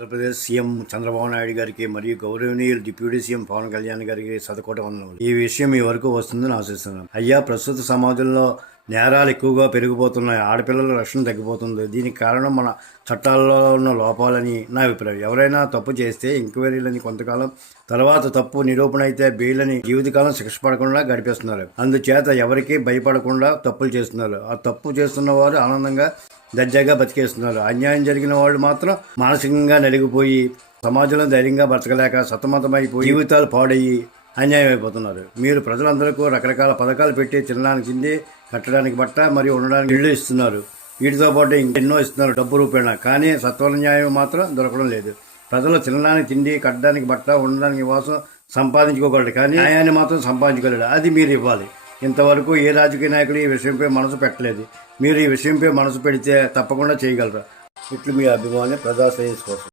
Andhra Pradesh CM Chandrababu Naidu గారికి మరియు గౌరవనీయులు డిప్యూటీ సీఎం పవన్ కళ్యాణ్ గారికి శతకోట వందనములు. ఈ విషయం మీ వరకు వస్తుందని ఆశిస్తున్నాను. అయ్యా, ప్రస్తుత సమాజంలో నేరాలు ఎక్కువగా పెరిగిపోతున్నాయి. ఆడపిల్లల రక్షణ తగ్గిపోతుంది. దీనికి కారణం మన చట్టాల్లో ఉన్న లోపాలని నా అభిప్రాయం. ఎవరైనా తప్పు చేస్తే ఎంక్వైరీలని కొంతకాలం తర్వాత తప్పు నిరూపణ అయితే బెయిలని జీవితకాలం శిక్ష పడకుండా గడిపేస్తున్నారు. అందుచేత ఎవరికీ భయపడకుండా తప్పులు చేస్తున్నారు. ఆ తప్పు చేస్తున్న వారు ఆనందంగా దర్జాగా బతికేస్తున్నారు. అన్యాయం జరిగిన వాళ్ళు మాత్రం మానసికంగా నలిగిపోయి సమాజంలో ధైర్యంగా బ్రతకలేక సతమతమైపోయి జీవితాలు పాడయ్యి అన్యాయం అయిపోతున్నారు. మీరు ప్రజలందరికీ రకరకాల పథకాలు పెట్టి తినడానికి తిండి, కట్టడానికి బట్ట మరియు ఉండడానికి ఇళ్ళు ఇస్తున్నారు. వీటితో పాటు ఇంకెన్నో ఇస్తున్నారు డబ్బు రూపేణ. కానీ సత్వర న్యాయం మాత్రం దొరకడం లేదు. ప్రజలు తినడానికి తిండి, కట్టడానికి బట్ట, ఉండడానికి నివాసం సంపాదించుకోగలరు, కానీ న్యాయాన్ని మాత్రం సంపాదించుకోలేడు. అది మీరు ఇవ్వాలి. ఇంతవరకు ఏ రాజకీయ నాయకులు ఈ విషయంపై మనసు పెట్టలేదు. మీరు ఈ విషయంపై మనసు పెడితే తప్పకుండా చేయగలరు. ఇట్లు మీ అభిమాని ప్రజా శ్రేయస్ కోసం.